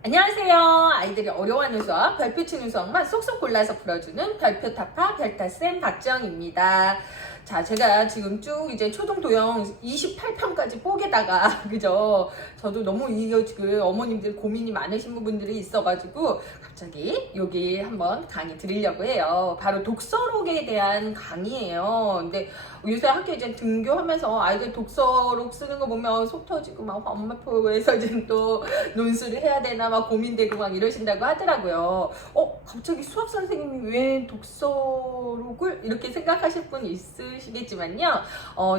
안녕하세요. 아이들이 어려워하는 수학, 별표 치는 수학만 쏙쏙 골라서 풀어주는 별표 타파 별타쌤 박지영입니다. 자, 제가 지금 쭉 이제 초등 도형 28편까지 뽀개다가, 그죠? 저도 너무 이거 지금 어머님들 고민이 많으신 부분들이 있어가지고, 갑자기 여기 한번 강의 드리려고 해요. 바로 독서록에 대한 강의예요. 근데 요새 학교 이제 등교하면서 아이들 독서록 쓰는 거 보면 속 터지고 막 엄마표에서 이제 또 논술을 해야 되나 막 고민되고 막 이러신다고 하더라고요. 갑자기 수학 선생님이 왜 독서록을 이렇게 생각하실 분 있으시겠지만요.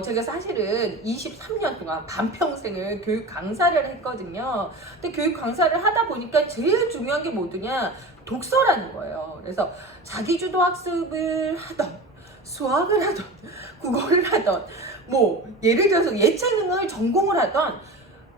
제가 사실은 23년 동안 반평생을 교육 강사를 했거든요. 근데 교육 강사를 하다 보니까 제일 중요한 게 뭐더냐? 독서라는 거예요. 그래서 자기주도 학습을 하던 수학을 하던 국어를 하던 뭐 예를 들어서 예체능을 전공을 하던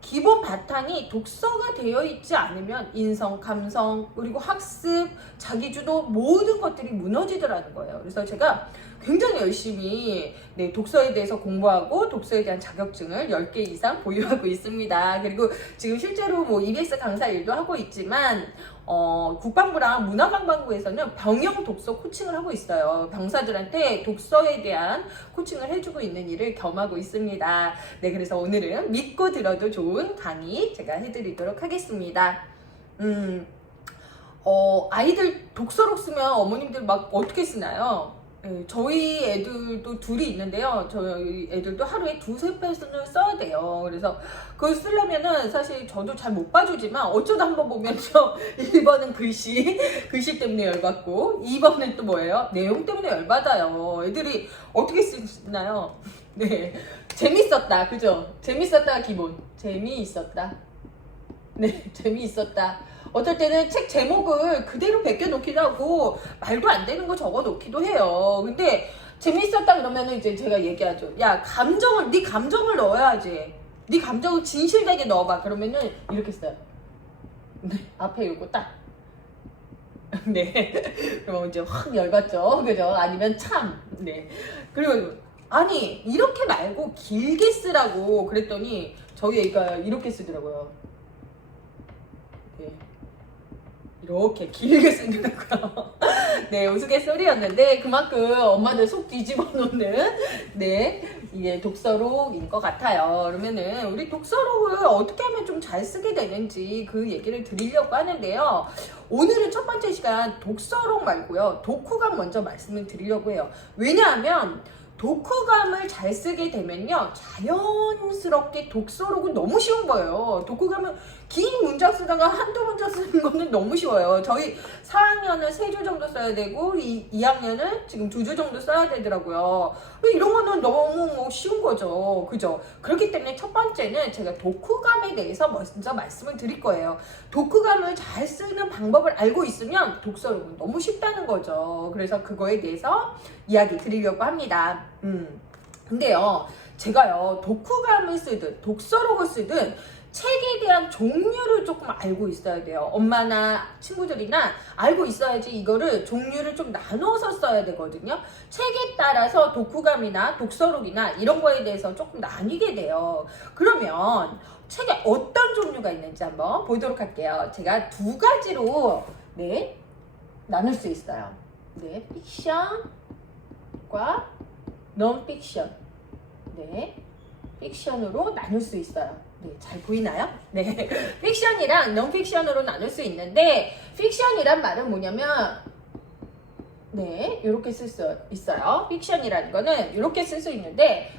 기본 바탕이 독서가 되어 있지 않으면 인성, 감성, 그리고 학습, 자기주도 모든 것들이 무너지더라는 거예요. 그래서 제가 굉장히 열심히 독서에 대해서 공부하고 독서에 대한 자격증을 10개 이상 보유하고 있습니다. 그리고 지금 실제로 뭐 EBS 강사 일도 하고 있지만 국방부랑 문화관광부에서는 병영 독서 코칭을 하고 있어요. 병사들한테 독서에 대한 코칭을 해주고 있는 일을 겸하고 있습니다. 네, 그래서 오늘은 믿고 들어도 좋은 강의 제가 해드리도록 하겠습니다. 아이들 독서록 쓰면 어머님들 막 어떻게 쓰나요? 네, 저희 애들도 둘이 있는데요. 저희 애들도 하루에 두세 편을 써야 돼요. 그래서 그걸 쓰려면은 사실 저도 잘 못 봐주지만 어쩌다 한번 보면 1번은 글씨 때문에 열받고 2번은 또 뭐예요? 내용 때문에 열받아요. 애들이 어떻게 쓰나요? 네, 재밌었다. 그죠? 재밌었다가 기본. 재미있었다. 네, 재미있었다. 어떨 때는 책 제목을 그대로 베껴 놓기도 하고 말도 안 되는 거 적어 놓기도 해요. 근데 재밌었다 그러면은 이제 제가 얘기하죠. 야, 네 감정을 넣어야지. 네 감정을 진실되게 넣어봐. 그러면은 이렇게 써요. 네, 앞에 요거 딱. 네. 그러면 이제 확 열받죠. 그죠? 아니면 참. 네. 그리고 아니, 이렇게 말고 길게 쓰라고 그랬더니 저희 애가 이렇게 쓰더라고요. 네. 이렇게 길게 쓰더라고요. 네, 우스갯소리였는데 그만큼 엄마들 속 뒤집어 놓는 이게 독서록인 것 같아요. 그러면은 우리 독서록을 어떻게 하면 좀 잘 쓰게 되는지 그 얘기를 드리려고 하는데요. 오늘은 첫 번째 시간 독서록 말고요. 독후감 먼저 말씀을 드리려고 해요. 왜냐하면 독후감을 잘 쓰게 되면요, 자연스럽게 독서록은 너무 쉬운 거예요. 독후감은 긴 문장 쓰다가 한두 문장 쓰는 거는 너무 쉬워요. 저희 4학년은 3줄 정도 써야 되고 2학년은 지금 2줄 정도 써야 되더라고요. 이런 거는 너무 쉬운 거죠. 그죠? 그렇기 때문에 첫 번째는 제가 독후감에 대해서 먼저 말씀을 드릴 거예요. 독후감을 잘 쓰는 방법을 알고 있으면 독서록은 너무 쉽다는 거죠. 그래서 그거에 대해서 이야기 드리려고 합니다. 근데요, 제가요, 독후감을 쓰든 독서록을 쓰든 책에 대한 종류를 조금 알고 있어야 돼요. 엄마나 친구들이나 알고 있어야지 이거를 종류를 좀 나눠서 써야 되거든요. 책에 따라서 독후감이나 독서록이나 이런 거에 대해서 조금 나뉘게 돼요. 그러면 책에 어떤 종류가 있는지 한번 보도록 할게요. 제가 두 가지로 나눌 수 있어요. 픽션과 논픽션. 픽션으로 나눌 수 있어요. 잘 보이나요? 픽션이랑 논픽션으로 나눌 수 있는데, 픽션이란 말은 뭐냐면, 이렇게 쓸 수 있어요. 픽션이라는 거는 이렇게 쓸 수 있는데,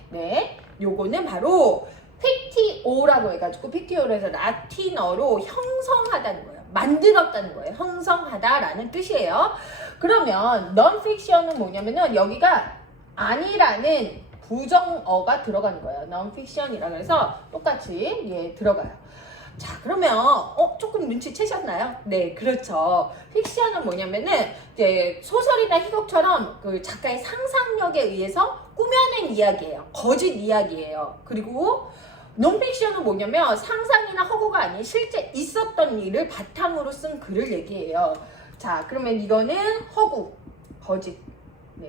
요거는 바로 PTO라고 해가지고, PTO로 해서 라틴어로 형성하다는 거예요. 만들었다는 거예요. 형성하다라는 뜻이에요. 그러면 논픽션은 뭐냐면은 여기가 아니라는 부정어가 들어가는 거예요. non-fiction이라 해서 똑같이 들어가요. 자, 그러면 조금 눈치채셨나요? 네, 그렇죠. 픽션은 뭐냐면은 이제 소설이나 희곡처럼 그 작가의 상상력에 의해서 꾸며낸 이야기예요. 거짓 이야기예요. 그리고 논픽션은 뭐냐면 상상이나 허구가 아닌 실제 있었던 일을 바탕으로 쓴 글을 얘기해요. 자, 그러면 이거는 허구, 거짓.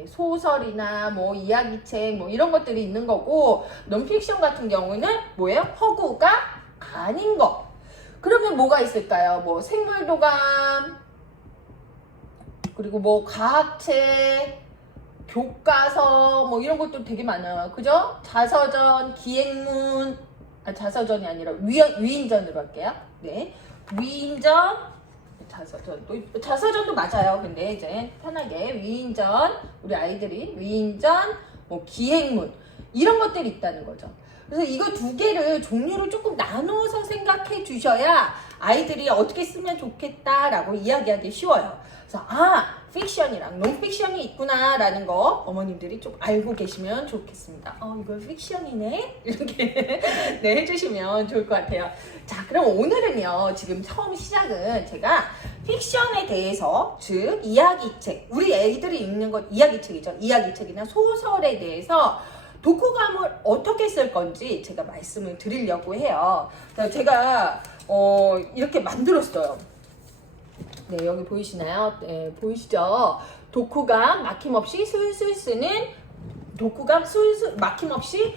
소설이나 뭐 이야기책 뭐 이런 것들이 있는 거고, 논픽션 같은 경우는 뭐예요? 허구가 아닌 거. 그러면 뭐가 있을까요? 뭐 생물도감, 그리고 뭐 과학책, 교과서 뭐 이런 것도 되게 많아요. 그죠? 자서전, 기행문, 자서전이 아니라 위인전으로 할게요. 네, 위인전, 자서전도 맞아요. 근데 이제 편하게 위인전, 우리 아이들이 위인전, 뭐 기행문 이런 것들이 있다는 거죠. 그래서 이거 두 개를 종류를 조금 나눠서 생각해 주셔야 아이들이 어떻게 쓰면 좋겠다라고 이야기하기 쉬워요. 그래서 픽션이랑 논픽션이 있구나 라는 거 어머님들이 좀 알고 계시면 좋겠습니다. 이거 픽션이네? 이렇게 네, 해주시면 좋을 것 같아요. 자, 그럼 오늘은요, 지금 처음 시작은 제가 픽션에 대해서, 즉 이야기책, 우리 애들이 읽는 건 이야기책이죠. 이야기책이나 소설에 대해서 독후감을 어떻게 쓸 건지 제가 말씀을 드리려고 해요. 제가 이렇게 만들었어요. 네, 여기 보이시나요? 네, 보이시죠? 독후감 막힘없이 술술 쓰는 독후감 술술 막힘없이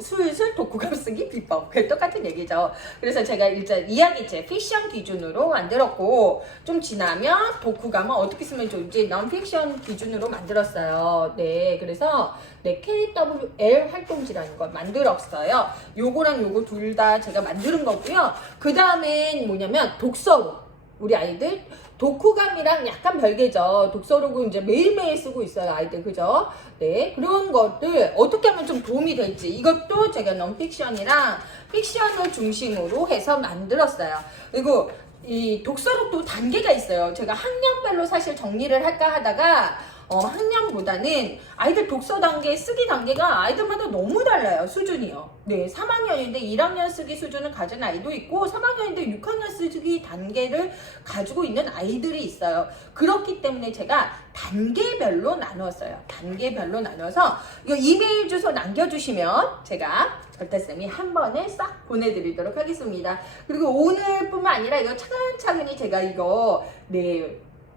술술 독후감 쓰기 비법. 그 똑같은 얘기죠. 그래서 제가 일단 이야기책 픽션 기준으로 만들었고, 좀 지나면 독후감은 어떻게 쓰면 좋을지 non-픽션 기준으로 만들었어요. 네, 그래서 네, KWL 활동지라는 걸 만들었어요. 요거랑 요거 둘 다 제가 만드는 거고요. 그 다음엔 뭐냐면 독서로, 우리 아이들 독후감이랑 약간 별개죠. 독서록은 이제 매일매일 쓰고 있어요, 아이들. 그죠? 네. 그런 것들 어떻게 하면 좀 도움이 될지, 이것도 제가 non-픽션이랑 픽션을 중심으로 해서 만들었어요. 그리고 이 독서록도 단계가 있어요. 제가 학년별로 사실 정리를 할까 하다가 학년보다는 아이들 독서 단계, 쓰기 단계가 아이들마다 너무 달라요. 수준이요. 네, 3학년인데 1학년 쓰기 수준을 가진 아이도 있고 3학년인데 6학년 쓰기 단계를 가지고 있는 아이들이 있어요. 그렇기 때문에 제가 단계별로 나눴어요. 단계별로 나눠서 이거 이메일 주소 남겨주시면 제가 절대쌤이 한 번에 싹 보내드리도록 하겠습니다. 그리고 오늘뿐만 아니라 이거 차근차근히 제가 이거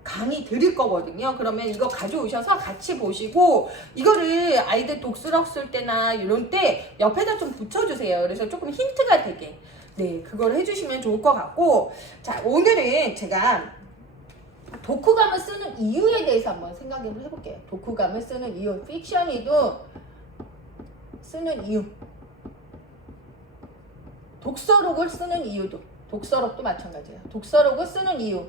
강의 드릴 거거든요. 그러면 이거 가져오셔서 같이 보시고, 이거를 아이들 독서록 쓸 때나 이런 때 옆에다 좀 붙여주세요. 그래서 조금 힌트가 되게, 네, 그걸 해주시면 좋을 것 같고, 자, 오늘은 제가 독후감을 쓰는 이유에 대해서 한번 생각을 해볼게요. 독후감을 쓰는 이유, 픽션이도 쓰는 이유, 독서록을 쓰는 이유도, 독서록도 마찬가지예요. 독서록을 쓰는 이유,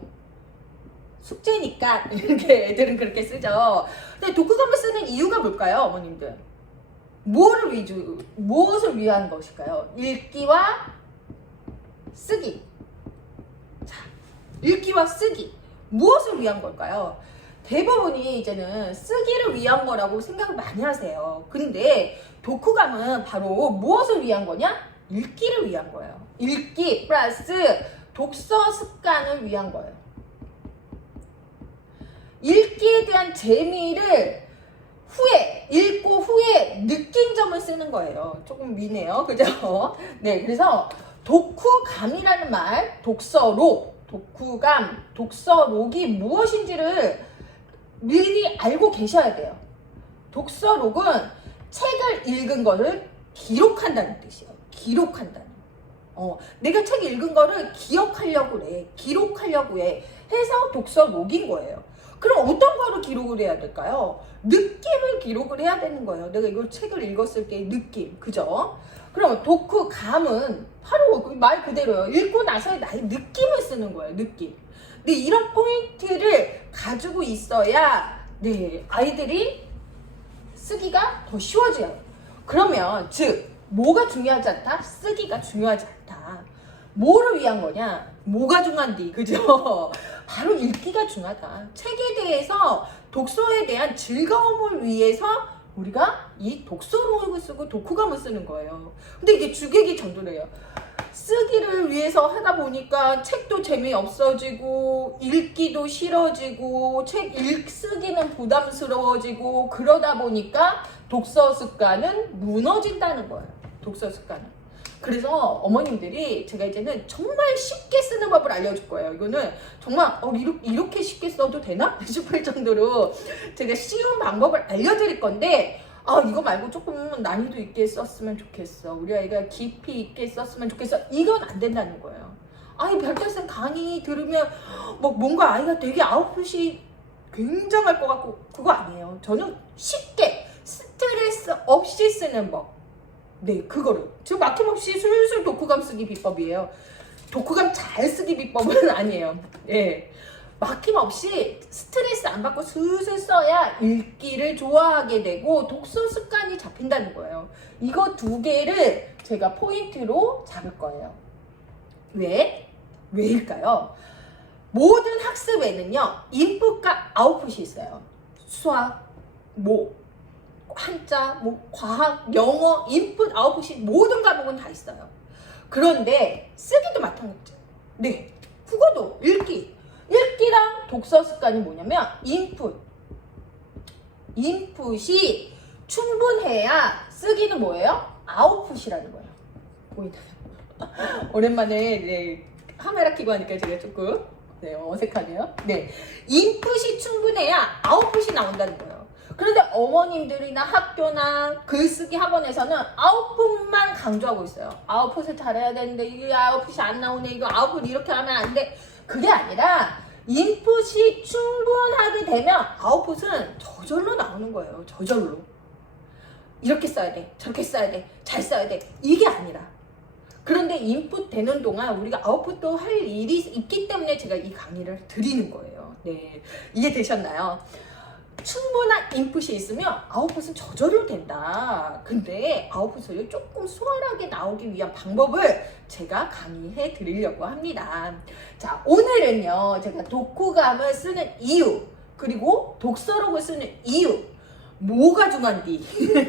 숙제니까 이렇게 애들은 그렇게 쓰죠. 근데 독후감을 쓰는 이유가 뭘까요, 어머님들? 무엇을 위한 것일까요? 읽기와 쓰기. 자, 읽기와 쓰기. 무엇을 위한 걸까요? 대부분이 이제는 쓰기를 위한 거라고 생각을 많이 하세요. 근데 독후감은 바로 무엇을 위한 거냐? 읽기를 위한 거예요. 읽기 플러스 독서 습관을 위한 거예요. 읽기에 대한 재미를 읽고 후에 느낀 점을 쓰는 거예요. 조금 미네요. 그죠? 네, 그래서 독후감이라는 말, 독서록, 독후감, 독서록이 무엇인지를 미리 알고 계셔야 돼요. 독서록은 책을 읽은 거를 기록한다는 뜻이에요. 기록한다는. 내가 책 읽은 거를 기억하려고 해. 기록하려고 해. 해서 독서록인 거예요. 그럼 어떤 거를 기록을 해야 될까요? 느낌을 기록을 해야 되는 거예요. 내가 이걸 책을 읽었을 때의 느낌. 그죠? 그럼 독후감은 바로 말 그대로요. 읽고 나서의 나의 느낌을 쓰는 거예요. 느낌. 근데 이런 포인트를 가지고 있어야 아이들이 쓰기가 더 쉬워져요. 그러면 즉 뭐가 중요하지 않다? 쓰기가 중요하지 않다. 뭐를 위한 거냐? 뭐가 중요한디? 그죠? 바로 읽기가 중요하다. 책에 대해서 독서에 대한 즐거움을 위해서 우리가 이 독서록을 쓰고 독후감을 쓰는 거예요. 근데 이게 주객이 전도래요. 쓰기를 위해서 하다 보니까 책도 재미없어지고 읽기도 싫어지고 쓰기는 부담스러워지고 그러다 보니까 독서 습관은 무너진다는 거예요. 독서 습관은. 그래서 어머님들이 제가 이제는 정말 쉽게 쓰는 법을 알려줄 거예요. 이거는 정말 이렇게 쉽게 써도 되나? 싶을 정도로 제가 쉬운 방법을 알려드릴 건데 이거 말고 조금 난이도 있게 썼으면 좋겠어. 우리 아이가 깊이 있게 썼으면 좋겠어. 이건 안 된다는 거예요. 아이 별달쌤 강의 들으면 뭐 뭔가 아이가 되게 아웃풋이 굉장할 것 같고 그거 아니에요. 저는 쉽게 스트레스 없이 쓰는 법. 네, 그거를. 즉 막힘없이 술술 독후감 쓰기 비법이에요. 독후감 잘 쓰기 비법은 아니에요. 예. 막힘없이 스트레스 안 받고 슬슬 써야 읽기를 좋아하게 되고 독서 습관이 잡힌다는 거예요. 이거 두 개를 제가 포인트로 잡을 거예요. 왜? 왜일까요? 모든 학습에는요, 인풋과 아웃풋이 있어요. 수학, 한자, 과학, 영어, 인풋, 아웃풋이 모든 과목은 다 있어요. 그런데 쓰기도 마찬가지죠. 네, 국어도 읽기랑 독서 습관이 뭐냐면 인풋이 충분해야 쓰기는 뭐예요? 아웃풋이라는 거예요. 보이나요? 오랜만에 네, 카메라 켜고 하니까 제가 조금 어색하네요. 네, 인풋이 충분해야 아웃풋이 나온다는 거예요. 그런데 어머님들이나 학교나 글쓰기 학원에서는 아웃풋만 강조하고 있어요. 아웃풋을 잘해야 되는데 이게 아웃풋이 안 나오네. 이거 아웃풋 이렇게 하면 안 돼. 그게 아니라 인풋이 충분하게 되면 아웃풋은 저절로 나오는 거예요. 저절로. 이렇게 써야 돼. 저렇게 써야 돼. 잘 써야 돼. 이게 아니라. 그런데 인풋 되는 동안 우리가 아웃풋도 할 일이 있기 때문에 제가 이 강의를 드리는 거예요. 네, 이해되셨나요? 충분한 인풋이 있으면 아웃풋은 저절로 된다. 근데 아웃풋을 조금 수월하게 나오기 위한 방법을 제가 강의해 드리려고 합니다. 자, 오늘은요, 제가 독후감을 쓰는 이유, 그리고 독서록을 쓰는 이유, 뭐가 중요한지,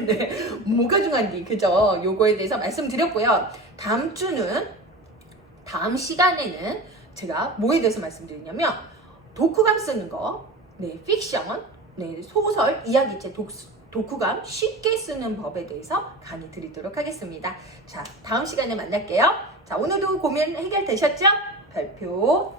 네, 뭐가 중요한지, 그죠? 요거에 대해서 말씀드렸고요. 다음 시간에는 제가 뭐에 대해서 말씀드리냐면, 독후감 쓰는 거, 네, 픽션, 네, 소설, 이야기책, 독후감 쉽게 쓰는 법에 대해서 강의 드리도록 하겠습니다. 자, 다음 시간에 만날게요. 자, 오늘도 고민 해결되셨죠? 별표.